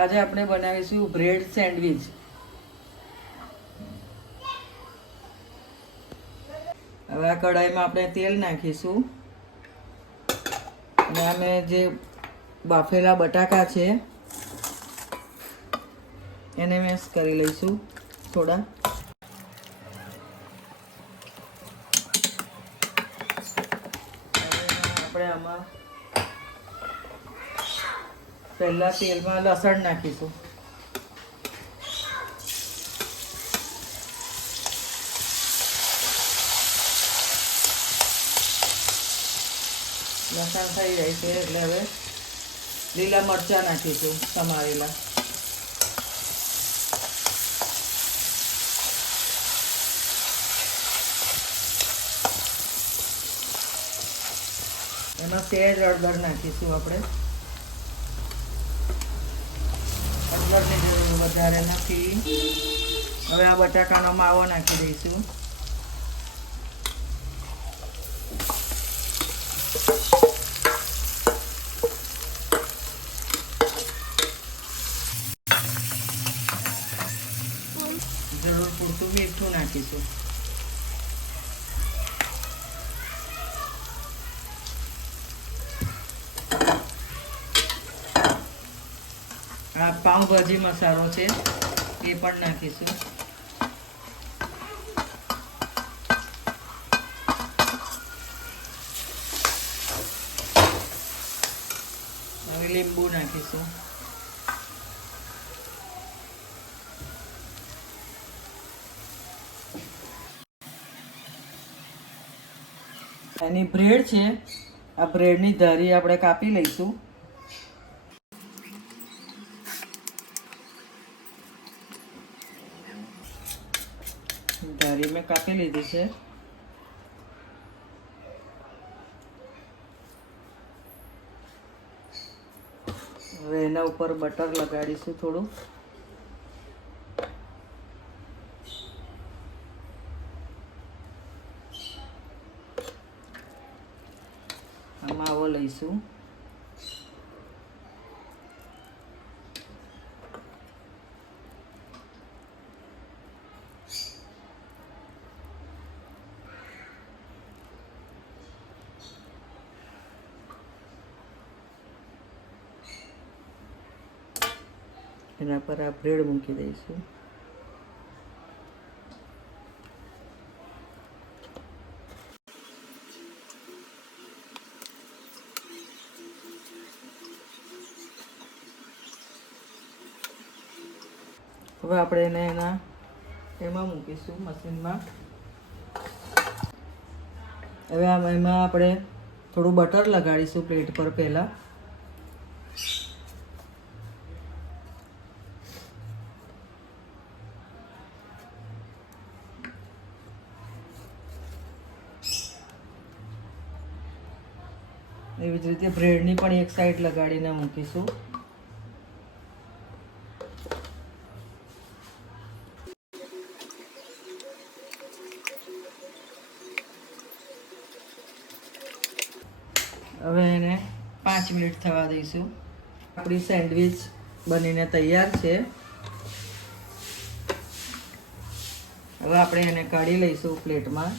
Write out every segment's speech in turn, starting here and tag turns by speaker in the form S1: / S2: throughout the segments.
S1: આજે આપણે બનાવીશું બ્રેડ સેન્ડવિચ. હવે આ કઢાઈમાં આપણે તેલ નાખીશું. અને અમે જે બાફેલા બટાકા છે, એને મેશ કરી લઈશું થોડા. આપણે આમાં પહેલા તેલમાં લસણ નાખીશું લસણ થઈ જાય છે એટલે હવે લીલા મરચાં નાખીશું સમારેલા. એમાં સેજ અડદર નાખીશું આપણે. હળદરની જરૂર વધારે નથી. હવે આ બટાકાનો માવો નાખી દઈશું. જરૂર પૂરતું મીઠું નાખીશું. આ પાઉંભાજી મસાલો છે, એ પણ નાખીશું. હવે લીંબુ નાખીશું. એની બ્રેડ છે, આ બ્રેડની ધરી આપણે કાપી લઈશું. ધરી મેં કાપી લીધી છે હવે એના ઉપર બટર લગાડીશું થોડું. આમાં આવો લઈશું. એના પર આ બ્રેડ મૂકી દઈશું. હવે આપણે એને એના એમાં મૂકીશું મશીનમાં. હવે આમાં એમાં આપણે થોડું બટર લગાડીશું પ્લેટ પર પહેલાં. એવી જ રીતે બ્રેડની પણ એક સાઈડ લગાડીને મૂકીશું. હવે એને પાંચ મિનિટ થવા દઈશું. આપણી સેન્ડવિચ બનીને તૈયાર છે. હવે આપણે એને કાઢી લઈશું પ્લેટમાં.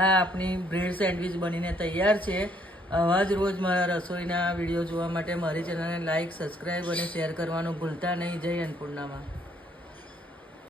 S1: આ આપણી બ્રેડ સેન્ડવિચ બનીને તૈયાર છે. આવા જ રોજ મારા રસોઈના વીડિયો જોવા માટે મારી ચેનલને લાઇક સબસ્ક્રાઈબ અને શેર કરવાનું ભૂલતા નહીં. જય અન્નપૂર્ણામાં.